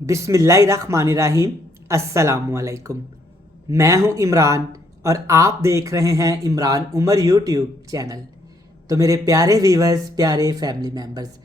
बिस्मिल्लाहिर्रहमानिर्रहीम। अस्सलामुअलैकुम। मैं हूं इमरान और आप देख रहे हैं इमरान उमर यूट्यूब चैनल। तो मेरे प्यारे व्यूवर्स, प्यारे फैमिली मेम्बर्स,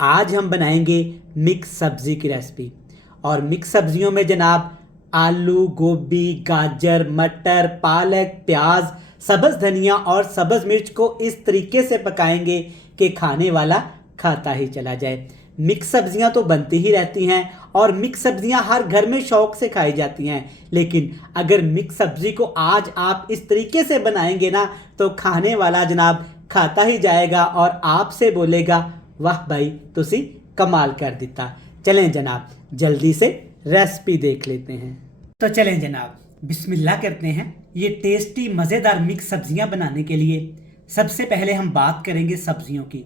आज हम बनाएंगे मिक्स सब्ज़ी की रेसिपी। और मिक्स सब्ज़ियों में जनाब आलू, गोभी, गाजर, मटर, पालक, प्याज, सब्ज़ धनिया और सब्ज़ मिर्च को इस तरीके से पकाएंगे कि खाने वाला खाता ही चला जाए। मिक्स सब्जियां तो बनती ही रहती हैं और मिक्स सब्जियां हर घर में शौक से खाई जाती हैं, लेकिन अगर मिक्स सब्जी को आज आप इस तरीके से बनाएंगे ना तो खाने वाला जनाब खाता ही जाएगा और आपसे बोलेगा वाह भाई तुसी कमाल कर दिता। चलें जनाब जल्दी से रेसिपी देख लेते हैं। तो चलें जनाब बिस्मिल्लाह करते हैं। ये टेस्टी मज़ेदार मिक्स सब्जियां बनाने के लिए सबसे पहले हम बात करेंगे सब्जियों की।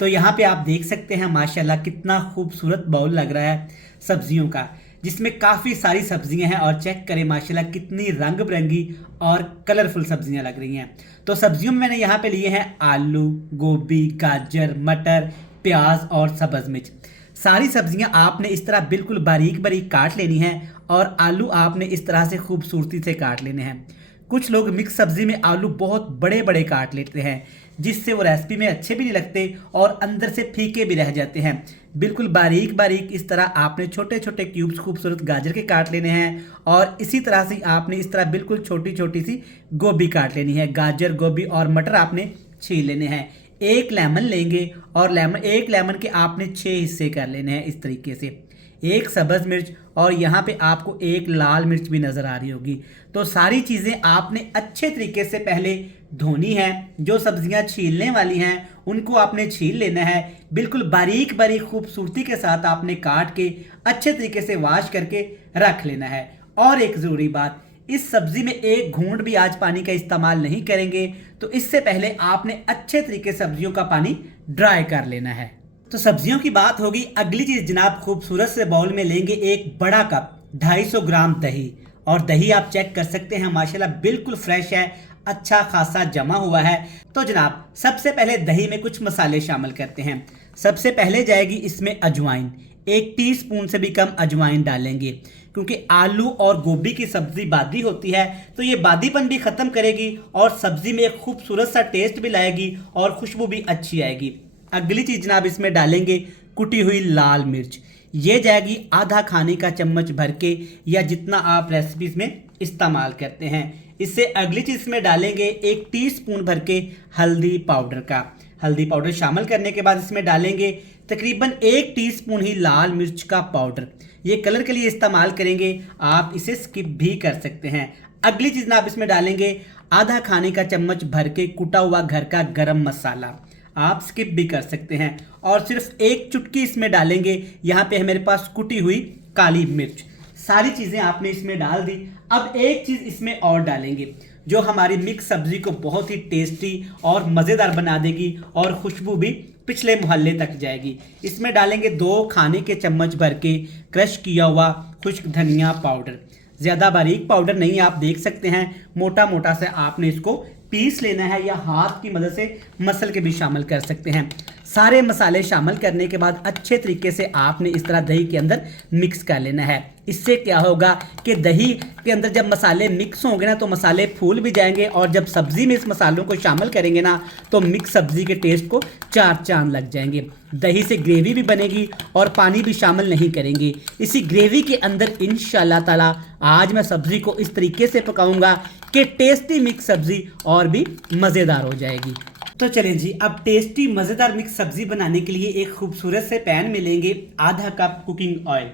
तो यहाँ पे आप देख सकते हैं माशाल्लाह कितना खूबसूरत बाउल लग रहा है सब्जियों का, जिसमें काफ़ी सारी सब्जियां हैं। और चेक करें माशाल्लाह कितनी रंग बिरंगी और कलरफुल सब्जियां लग रही हैं। तो सब्जियों में मैंने यहाँ पे लिए हैं आलू, गोभी, गाजर, मटर, प्याज और सब्ज़ मिर्च। सारी सब्जियां आपने इस तरह बिल्कुल बारीक बारीक काट लेनी है और आलू आपने इस तरह से खूबसूरती से काट लेने हैं। कुछ लोग मिक्स सब्जी में आलू बहुत बड़े बड़े काट लेते हैं, जिससे वो रेसिपी में अच्छे भी नहीं लगते और अंदर से फीके भी रह जाते हैं। बिल्कुल बारीक बारीक इस तरह आपने छोटे छोटे क्यूब्स खूबसूरत गाजर के काट लेने हैं और इसी तरह से आपने इस तरह बिल्कुल छोटी छोटी सी गोभी काट लेनी है। गाजर, गोभी और मटर आपने छील लेने हैं। एक लेमन लेंगे और एक लेमन के आपने 6 हिस्से कर लेने हैं इस तरीके से। एक सब्ज़ मिर्च और यहाँ पे आपको एक लाल मिर्च भी नज़र आ रही होगी। तो सारी चीज़ें आपने अच्छे तरीके से पहले धोनी है। जो सब्जियां छीलने वाली हैं उनको आपने छील लेना है। बिल्कुल बारीक बारीक खूबसूरती के साथ आपने काट के अच्छे तरीके से वॉश करके रख लेना है। और एक ज़रूरी बात, इस सब्जी में एक घूंट भी आज पानी का इस्तेमाल नहीं करेंगे। तो इससे पहले आपने अच्छे तरीके से सब्जियों का पानी ड्राई कर लेना है। तो सब्जियों की बात होगी। अगली चीज जनाब खूबसूरत से बाउल में लेंगे एक बड़ा कप 250 ग्राम दही। और दही आप चेक कर सकते हैं माशाल्लाह बिल्कुल फ्रेश है, अच्छा खासा जमा हुआ है। तो जनाब सबसे पहले दही में कुछ मसाले शामिल करते हैं। सबसे पहले जाएगी इसमें अजवाइन। 1 टीस्पून से भी कम अजवाइन डालेंगे, क्योंकि आलू और गोभी की सब्जी बादी होती है तो ये बादीपन भी खत्म करेगी और सब्जी में एक खूबसूरत सा टेस्ट भी लाएगी और खुशबू भी अच्छी आएगी। अगली चीज जनाब इसमें डालेंगे कुटी हुई लाल मिर्च। ये जाएगी आधा खाने का चम्मच भर के, या जितना आप रेसिपीज में इस्तेमाल करते हैं। इससे अगली चीज इसमें डालेंगे 1 टीस्पून भर के हल्दी पाउडर का। हल्दी पाउडर शामिल करने के बाद इसमें डालेंगे तकरीबन 1 टीस्पून ही लाल मिर्च का पाउडर। ये कलर के लिए इस्तेमाल करेंगे, आप इसे स्किप भी कर सकते हैं। अगली चीज आप इसमें डालेंगे आधा खाने का चम्मच भर के कुटा हुआ घर का गरम मसाला। आप स्किप भी कर सकते हैं। और सिर्फ 1 चुटकी इसमें डालेंगे, यहाँ पे है मेरे पास कुटी हुई काली मिर्च। सारी चीज़ें आपने इसमें डाल दी। अब एक चीज़ इसमें और डालेंगे जो हमारी मिक्स सब्जी को बहुत ही टेस्टी और मज़ेदार बना देगी और खुशबू भी पिछले मोहल्ले तक जाएगी। इसमें डालेंगे 2 खाने के चम्मच भर के क्रश किया हुआ खुश्क धनिया पाउडर। ज़्यादा बारीक पाउडर नहीं, आप देख सकते हैं मोटा मोटा से आपने इसको पीस लेना है, या हाथ की मदद से मसल के भी शामिल कर सकते हैं। सारे मसाले शामिल करने के बाद अच्छे तरीके से आपने इस तरह दही के अंदर मिक्स कर लेना है। इससे क्या होगा कि दही के अंदर जब मसाले मिक्स होंगे ना तो मसाले फूल भी जाएंगे, और जब सब्जी में इस मसालों को शामिल करेंगे ना तो मिक्स सब्जी के टेस्ट को 4 चांद लग जाएंगे। दही से ग्रेवी भी बनेगी और पानी भी शामिल नहीं करेंगे। इसी ग्रेवी के अंदर इंशाल्लाह ताला आज मैं सब्जी को इस तरीके से पकाऊंगा कि टेस्टी मिक्स सब्जी और भी मज़ेदार हो जाएगी। तो चलें जी, अब टेस्टी मज़ेदार मिक्स सब्जी बनाने के लिए एक खूबसूरत से पैन में लेंगे आधा कप कुकिंग ऑयल।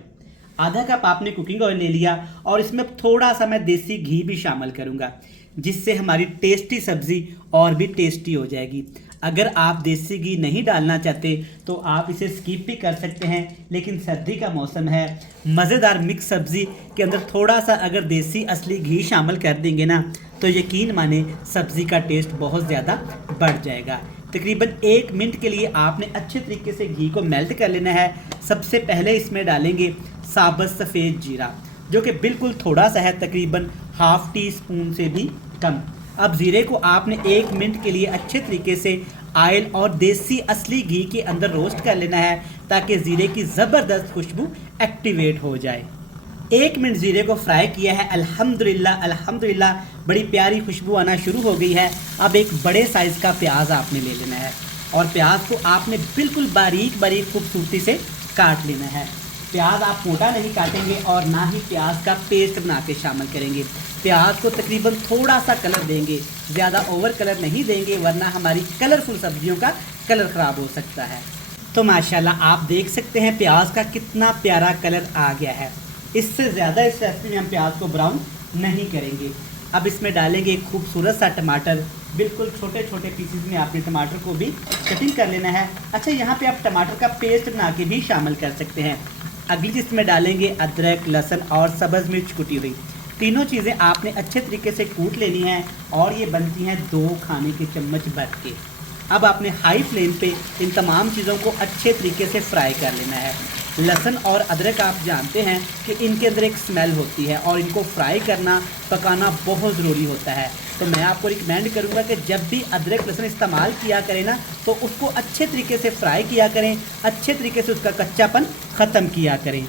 आधा कप आपने कुकिंग ऑयल ले लिया और इसमें थोड़ा सा मैं देसी घी भी शामिल करूंगा, जिससे हमारी टेस्टी सब्जी और भी टेस्टी हो जाएगी। अगर आप देसी घी नहीं डालना चाहते तो आप इसे स्किप भी कर सकते हैं, लेकिन सर्दी का मौसम है, मज़ेदार मिक्स सब्जी के अंदर थोड़ा सा अगर देसी असली घी शामिल कर देंगे ना तो यकीन माने सब्ज़ी का टेस्ट बहुत ज़्यादा बढ़ जाएगा। तकरीबन 1 मिनट के लिए आपने अच्छे तरीके से घी को मेल्ट कर लेना है। सबसे पहले इसमें डालेंगे साबुत सफ़ेद जीरा, जो कि बिल्कुल थोड़ा सा है, तकरीबन ½ टीस्पून से भी कम। अब ज़ीरे को आपने 1 मिनट के लिए अच्छे तरीके से ऑयल और देसी असली घी के अंदर रोस्ट कर लेना है। ताकि ज़ीरे की ज़बरदस्त खुशबू एक्टिवेट हो जाए। 1 मिनट ज़ीरे को फ्राई किया है। अल्हम्दुलिल्लाह अल्हम्दुलिल्लाह बड़ी प्यारी खुशबू आना शुरू हो गई है। अब एक बड़े साइज़ का प्याज आपने ले लेना है और प्याज को आपने बिल्कुल बारीक बारीक खूबसूरती से काट लेना है। प्याज आप मोटा नहीं काटेंगे और ना ही प्याज का पेस्ट बना के शामिल करेंगे। प्याज को तकरीबन थोड़ा सा कलर देंगे, ज़्यादा ओवर कलर नहीं देंगे वरना हमारी कलरफुल सब्जियों का कलर ख़राब हो सकता है। तो माशाल्लाह आप देख सकते हैं प्याज का कितना प्यारा कलर आ गया है। इससे ज़्यादा इस रेसिपी में हम प्याज को ब्राउन नहीं करेंगे। अब इसमें डालेंगे एक खूबसूरत सा टमाटर। बिल्कुल छोटे छोटे पीसेस में आपने टमाटर को भी कटिंग कर लेना है। अच्छा, यहाँ पे आप टमाटर का पेस्ट बना के भी शामिल कर सकते हैं। अगली चीज़ में डालेंगे अदरक, लहसुन और सब्ज़ मिर्च कुटी हुई। तीनों चीज़ें आपने अच्छे तरीके से कूट लेनी है और ये बनती हैं 2 खाने के चम्मच भर के। अब आपने हाई फ्लेम पे इन तमाम चीज़ों को अच्छे तरीके से फ्राई कर लेना है। लहसुन और अदरक आप जानते हैं कि इनके अंदर एक स्मेल होती है और इनको फ्राई करना, पकाना बहुत ज़रूरी होता है। तो मैं आपको रिकमेंड करूंगा कि जब भी अदरक लहसुन इस्तेमाल किया करें ना, तो उसको अच्छे तरीके से फ्राई किया करें, अच्छे तरीके से उसका कच्चापन ख़त्म किया करें।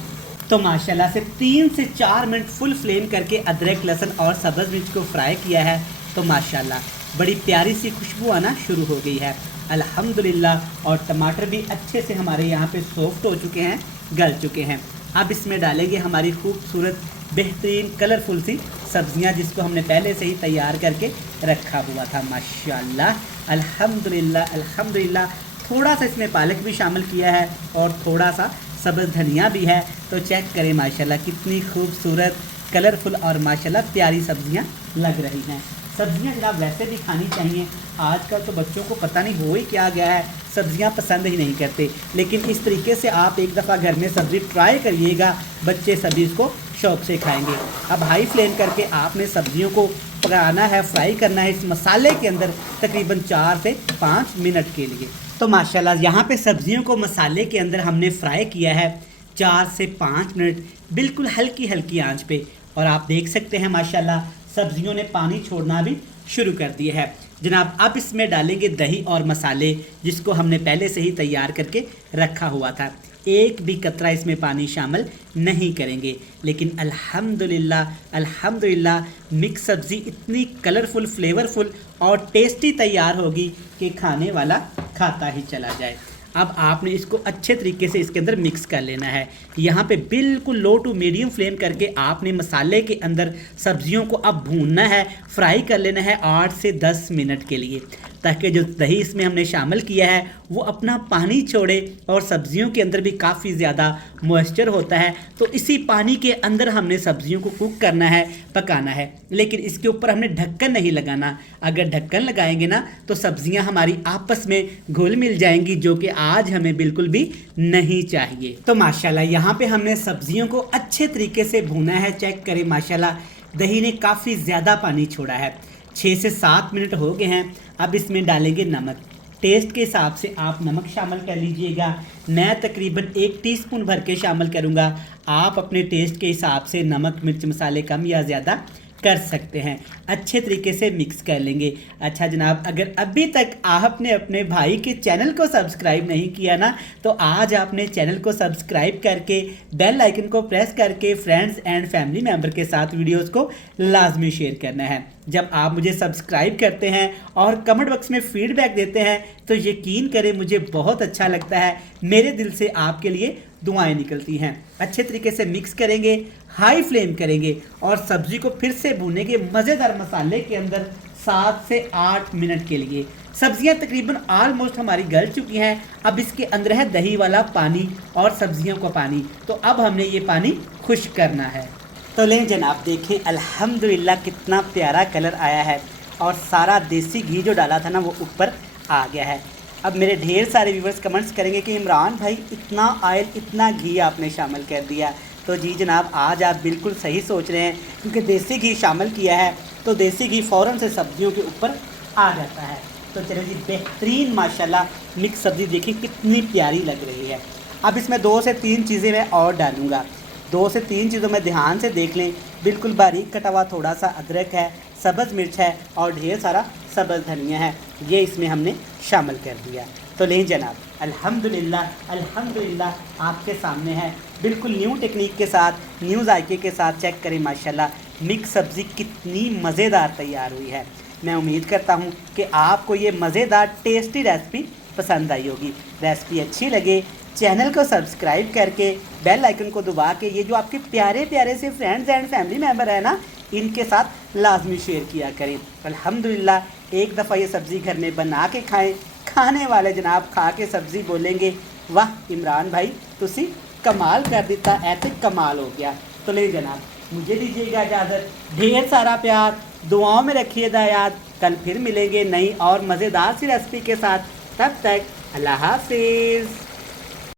तो माशाल्लाह से 3 से 4 मिनट फुल फ्लेम करके अदरक लहसुन और सब्ज़ मिर्च को फ्राई किया है। तो माशाल्लाह बड़ी प्यारी सी खुशबू आना शुरू हो गई है अल्हम्दुलिल्लाह। और टमाटर भी अच्छे से हमारे यहाँ पे सॉफ्ट हो चुके हैं, गल चुके हैं। अब इसमें डालेंगे हमारी खूबसूरत बेहतरीन कलरफुल सी सब्जियां जिसको हमने पहले से ही तैयार करके रखा हुआ था। माशाल्लाह अल्हम्दुलिल्लाह अल्हम्दुलिल्लाह। थोड़ा सा इसमें पालक भी शामिल किया है और थोड़ा सा सब्ज़ धनिया भी है। तो चेक करें माशाल्लाह कितनी खूबसूरत, कलरफुल और माशाल्लाह प्यारी सब्जियां लग रही हैं। सब्जियां जनाब वैसे भी खानी चाहिए। आजकल तो बच्चों को पता नहीं हो ही क्या गया है, सब्जियां पसंद ही नहीं करते। लेकिन इस तरीके से आप एक दफ़ा घर में सब्ज़ी ट्राई करिएगा, बच्चे सभी इसको शौक़ से खाएंगे। अब हाई फ्लेम करके आपने सब्जियों को पकाना है, फ्राई करना है इस मसाले के अंदर तकरीबन 4 से 5 मिनट के लिए। तो माशाल्लाह यहाँ पे सब्जियों को मसाले के अंदर हमने फ्राई किया है 4 से 5 मिनट, बिल्कुल हल्की हल्की आंच पे। और आप देख सकते हैं माशाल्लाह सब्जियों ने पानी छोड़ना भी शुरू कर दिया है जनाब। अब इसमें डालेंगे दही और मसाले जिसको हमने पहले से ही तैयार करके रखा हुआ था। एक भी कतरा इसमें पानी शामिल नहीं करेंगे। लेकिन अल्हम्दुलिल्लाह अल्हम्दुलिल्लाह मिक्स सब्ज़ी इतनी कलरफुल, फ्लेवरफुल और टेस्टी तैयार होगी कि खाने वाला खाता ही चला जाए। अब आपने इसको अच्छे तरीके से इसके अंदर मिक्स कर लेना है। यहाँ पे बिल्कुल लो टू मीडियम फ्लेम करके आपने मसाले के अंदर सब्जियों को अब भूनना है, फ्राई कर लेना है 8 से 10 मिनट के लिए, ताकि जो दही इसमें हमने शामिल किया है वो अपना पानी छोड़े। और सब्जियों के अंदर भी काफ़ी ज़्यादा मॉइस्चर होता है, तो इसी पानी के अंदर हमने सब्जियों को कुक करना है, पकाना है। लेकिन इसके ऊपर हमने ढक्कन नहीं लगाना। अगर ढक्कन लगाएंगे ना तो सब्जियां हमारी आपस में घुल मिल जाएंगी, जो कि आज हमें बिल्कुल भी नहीं चाहिए। तो माशाल्लाह यहाँ पे हमने सब्जियों को अच्छे तरीके से भूना है। चेक करें माशाल्लाह दही ने काफ़ी ज़्यादा पानी छोड़ा है। 6 से 7 मिनट हो गए हैं। अब इसमें डालेंगे नमक। टेस्ट के हिसाब से आप नमक शामिल कर लीजिएगा। मैं तकरीबन 1 टीस्पून भर के शामिल करूँगा। आप अपने टेस्ट के हिसाब से नमक, मिर्च, मसाले कम या ज़्यादा कर सकते हैं। अच्छे तरीके से मिक्स कर लेंगे। अच्छा जनाब, अगर अभी तक आपने अपने भाई के चैनल को सब्सक्राइब नहीं किया ना, तो आज आपने चैनल को सब्सक्राइब करके बेल आइकन को प्रेस करके फ्रेंड्स एंड फैमिली मेम्बर के साथ वीडियोस को लाजमी शेयर करना है। जब आप मुझे सब्सक्राइब करते हैं और कमेंट बॉक्स में फीडबैक देते हैं तो यकीन करें मुझे बहुत अच्छा लगता है। मेरे दिल से आपके लिए दुआएं निकलती हैं। अच्छे तरीके से मिक्स करेंगे, हाई फ्लेम करेंगे और सब्जी को फिर से भूनेंगे मज़ेदार मसाले के अंदर 7 से 8 मिनट के लिए। सब्जियां तकरीबन ऑलमोस्ट हमारी गल चुकी हैं। अब इसके अंदर है दही वाला पानी और सब्जियों का पानी, तो अब हमने ये पानी खुश्क करना है। तो लें जनाब, देखें अल्हम्दुलिल्लाह कितना प्यारा कलर आया है और सारा देसी घी जो डाला था ना वो ऊपर आ गया है। अब मेरे ढेर सारे व्यूवर्स कमेंट्स करेंगे कि इमरान भाई इतना ऑयल, इतना घी आपने शामिल कर दिया। तो जी जनाब, आज आप बिल्कुल सही सोच रहे हैं, क्योंकि देसी घी शामिल किया है तो देसी घी फ़ौरन से सब्जियों के ऊपर आ जाता है। तो चलिए जी, बेहतरीन माशाल्लाह मिक्स सब्ज़ी देखिए कितनी प्यारी लग रही है। अब इसमें 2 से 3 चीज़ें मैं और डालूँगा। 2 से 3 चीज़ों में ध्यान से देख लें। बिल्कुल बारीक कटा हुआ थोड़ा सा अदरक है, सब्ज़ मिर्च है और ढेर सारा सब्ज़ धनिया है, ये इसमें हमने शामिल कर दिया। तो लें जनाब, अल्हम्दुलिल्लाह अल्हम्दुलिल्लाह आपके सामने है, बिल्कुल न्यू टेक्निक के साथ, न्यू जायके के साथ। चेक करें माशाल्लाह मिक्स सब्ज़ी कितनी मज़ेदार तैयार हुई है। मैं उम्मीद करता हूँ कि आपको ये मज़ेदार टेस्टी रेसिपी पसंद आई होगी। रेसिपी अच्छी लगे चैनल को सब्सक्राइब करके बेल आइकन को दबा के ये जो आपके प्यारे प्यारे से फ्रेंड्स एंड फैमिली मेम्बर है ना, इनके साथ लाजमी शेयर किया करें। अल्हम्दुलिल्लाह एक दफ़ा ये सब्ज़ी घर में बना के खाएं, खाने वाले जनाब खा के सब्ज़ी बोलेंगे वाह इमरान भाई तुसी कमाल कर दिता, ऐसे कमाल हो गया। तो ले जनाब मुझे दीजिएगा इजाज़त, ढेर सारा प्यार, दुआओं में रखिएगा याद। कल फिर मिलेंगे नई और मज़ेदार सी रेसिपी के साथ, तब तक अल्लाह हाफिज़।